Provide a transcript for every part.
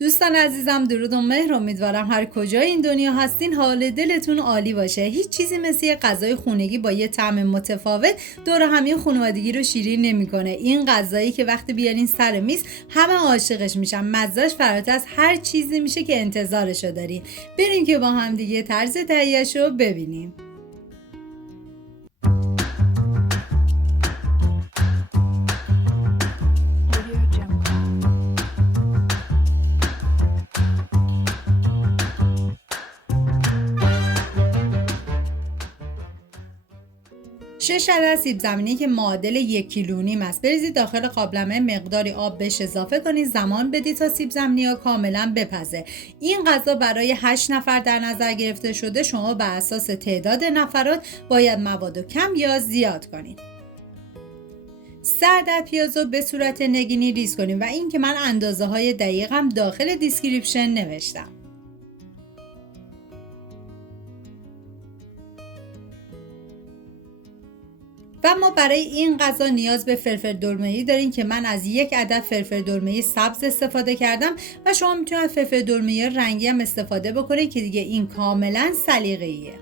دوستان عزیزم، درود و مهر. امیدوارم هر کجای این دنیا هستین حال دلتون عالی باشه. هیچ چیزی مثل یه غذای خونگی با یه طعم متفاوت دور همه خانوادگی رو شیرین نمیکنه. این غذایی که وقتی بیارین سر میز همه عاشقش میشن، مزهش فراتر از هر چیزی میشه که انتظارشو دارین. بریم که با هم دیگه طرز تهیه‌شو ببینیم. شش عدد سیب زمینی که معادل 1.5 کیلو است بریزید داخل قابلمه، مقداری آب بهش اضافه کنید، زمان بدید تا سیب زمینی ها کاملا بپزه. این غذا برای 8 نفر در نظر گرفته شده. شما بر اساس تعداد نفرات باید مواد کم یا زیاد کنید. 3 عدد پیاز رو به صورت نگینی ریز کنید و این که من اندازه های دقیقم داخل دیسکریپشن نوشتم. و ما برای این غذا نیاز به فلفل دلمه‌ای داریم که من از 1 عدد فلفل دلمه‌ای سبز استفاده کردم و شما میتونید فلفل دلمه‌ای رنگی هم استفاده بکنید که دیگه این کاملا سلیقه‌ایه.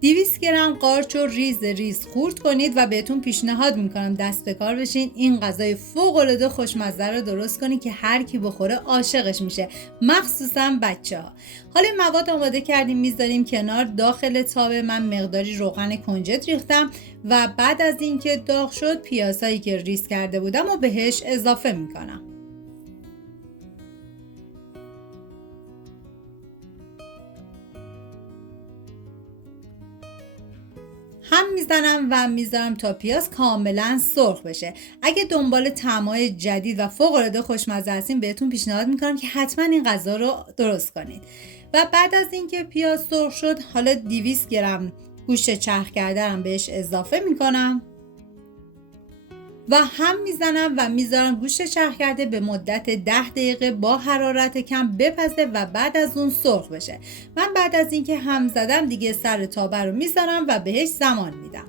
200 گرم قارچ رو ریز ریز خورد کنید و بهتون پیشنهاد میکنم دست به کار بشین این غذای فوق‌العاده خوشمزه رو درست کنید که هر کی بخوره عاشقش میشه، مخصوصا بچه‌ها. حالا این مواد آماده کردیم میذاریم کنار. داخل تابه من مقداری روغن کنجد ریختم و بعد از اینکه داغ شد پیازهایی که ریز کرده بودم و بهش اضافه میکنم. هم میزنم و میذارم تا پیاز کاملا سرخ بشه. اگه دنبال طعمای جدید و فوق‌العاده خوشمزه هستین بهتون پیشنهاد میکنم که حتما این غذا رو درست کنید. و بعد از اینکه پیاز سرخ شد حالا 200 گرم گوشت چرخ کرده هم بهش اضافه میکنم و هم میزنم و میذارم گوشت چرخ کرده به مدت 10 دقیقه با حرارت کم بپزه و بعد از اون سرخ بشه. من بعد از اینکه هم زدم دیگه سر تابه رو میذارم و بهش زمان میدم.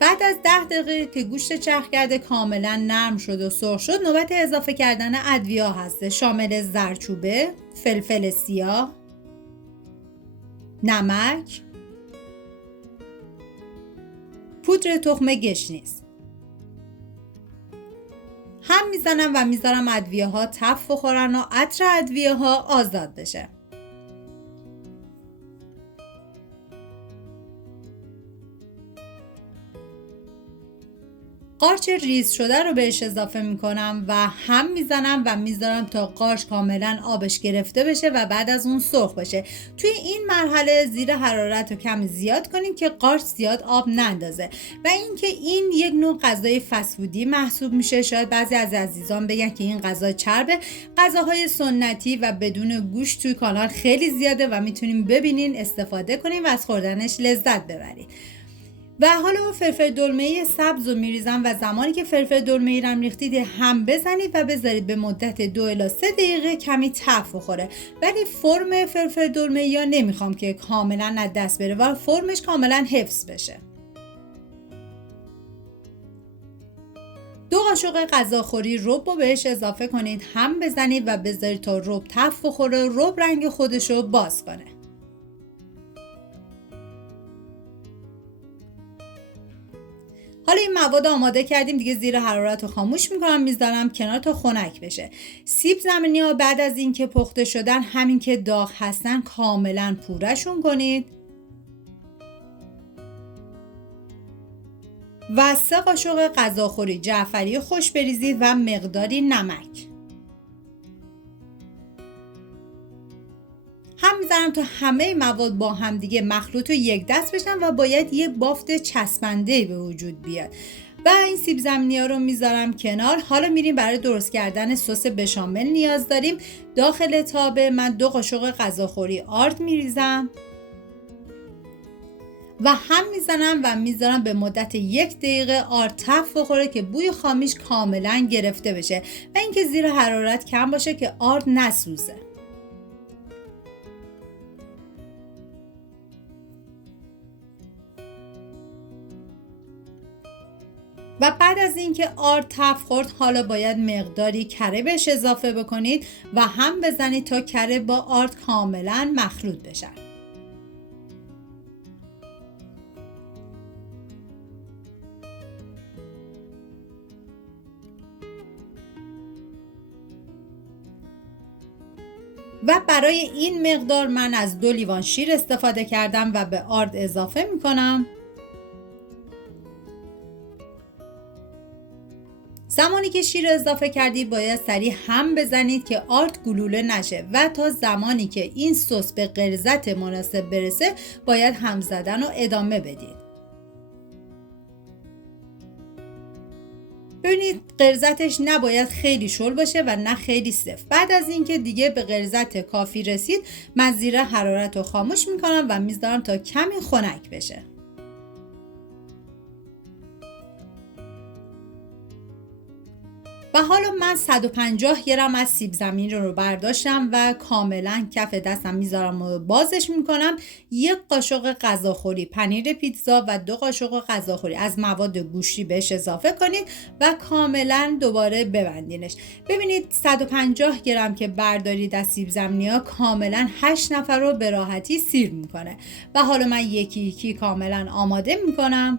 بعد از 10 دقیقه که گوشت چرخ کرده کاملا نرم شد و سرخ شد نوبت اضافه کردن ادویه هست، شامل زردچوبه، فلفل سیاه، نمک، پودر تخم گشنیز. هم میزنم و میذارم ادویه ها تف بخورن و عطر ادویه ها آزاد بشه. قارچ ریز شده رو بهش اضافه میکنم و هم میزنم و میذارم تا قارچ کاملا آبش گرفته بشه و بعد از اون سرخ بشه. توی این مرحله زیر حرارت رو کم زیاد کنین که قارچ زیاد آب نندازه. و اینکه این یک نوع غذای فسفودی محسوب میشه. شاید بعضی از عزیزان بگن که این غذا چربه. غذاهای سنتی و بدون گوشت توی کانال خیلی زیاده و میتونین ببینین، استفاده کنین و از خوردنش لذت ببرین. و حالا فلفل دلمه‌ای سبز رو میریزم و زمانی که فلفل دلمه‌ای رو ریختید هم بزنید و بذارید به مدت 2 الی 3 دقیقه کمی تف بخوره. ولی فرم فلفل دلمه‌ای ها نمیخوام که کاملا از دست بره و فرمش کاملا حفظ بشه. 2 قاشق غذاخوری رب رو بهش اضافه کنید، هم بزنید و بذارید تا رب تف بخوره، رب رنگ خودش رو باز کنه. حالا این مواد آماده کردیم دیگه، زیر حرارت رو خاموش میکنم، میذارم کنار تا خنک بشه. سیب زمینی ها بعد از اینکه پخته شدن همین که داغ هستن کاملا پورشون کنید و 3 قاشق غذاخوری جعفری خوش بریزید و مقداری نمک. هم میذارم تا همه مواد با هم دیگه مخلوط و یک دست بشن و باید یه بافت چسبنده به وجود بیاد. و این سیب زمینی ها رو میذارم کنار. حالا میریم برای درست کردن سس بشامل نیاز داریم. داخل تابه من 2 قاشق غذاخوری آرد میریزم و هم میزنم و میذارم به مدت 1 دقیقه آرد تف بخوره که بوی خامیش کاملا گرفته بشه و اینکه زیر حرارت کم باشه که آرد نسوزه. و بعد از اینکه آرد تفت خورد حالا باید مقداری کره بهش اضافه بکنید و هم بزنید تا کره با آرد کاملا مخلوط بشن. و برای این مقدار من از 2 لیوان شیر استفاده کردم و به آرد اضافه میکنم. زمانی که شیر اضافه کردید باید سریع هم بزنید که آرد گلوله نشه و تا زمانی که این سس به غلظت مناسب برسه باید هم زدن رو ادامه بدید. ببینید غلظتش نباید خیلی شل باشه و نه خیلی سفت. بعد از اینکه دیگه به غلظت کافی رسید من زیر حرارت رو خاموش میکنم و میذارم تا کمی خنک بشه. و حالا من 150 گرم از سیب زمینی رو برداشتم و کاملا کف دستم میذارم و بازش میکنم. 1 قاشق غذاخوری پنیر پیتزا و 2 قاشق غذاخوری از مواد گوشتی بهش اضافه کنید و کاملا دوباره ببندینش. ببینید 150 گرم که بردارید از سیب زمینی ها کاملا 8 نفر رو به راحتی سیر میکنه. و حالا من یکی یکی کاملا آماده میکنم.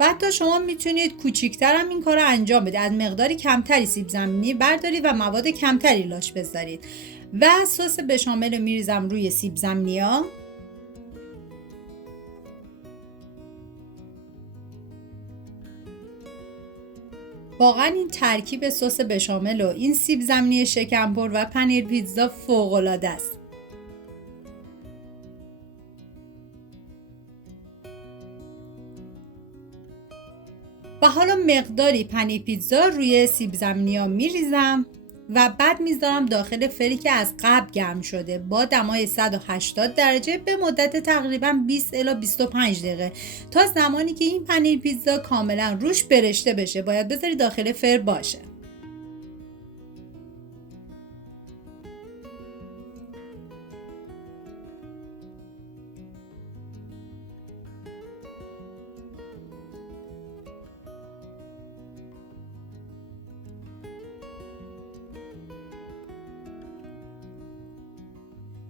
و حتی شما میتونید کوچیکتر هم این کار رو انجام بدید. از مقداری کمتری سیب زمینی بردارید و مواد کمتری لاش بذارید. و سس بشامل رو میریزم روی سیب زمینی ها. واقعا این ترکیب سس بشامل و این سیب زمینی شکمپر و پنیر پیتزا فوق العاده است. و حالا مقداری پنیر پیتزا روی سیب زمینی ها میریزم و بعد میذارم داخل فری که از قبل گرم شده با دمای 180 درجه به مدت تقریبا 20 الی 25 دقیقه تا زمانی که این پنیر پیتزا کاملا روش برشته بشه. باید بذاری داخل فر باشه.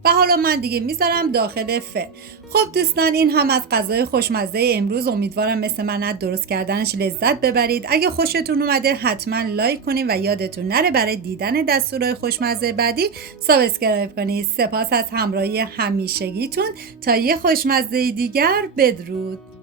و حالا من دیگه میذارم داخل فر. خب دوستان این هم از غذای خوشمزه امروز. امیدوارم مثل من از درست کردنش لذت ببرید. اگه خوشتون اومده حتما لایک کنید و یادتون نره برای دیدن دستورهای خوشمزه بعدی سابسکرایب کنید. سپاس از همراهی همیشگیتون. تا یه خوشمزه دیگر، بدرود.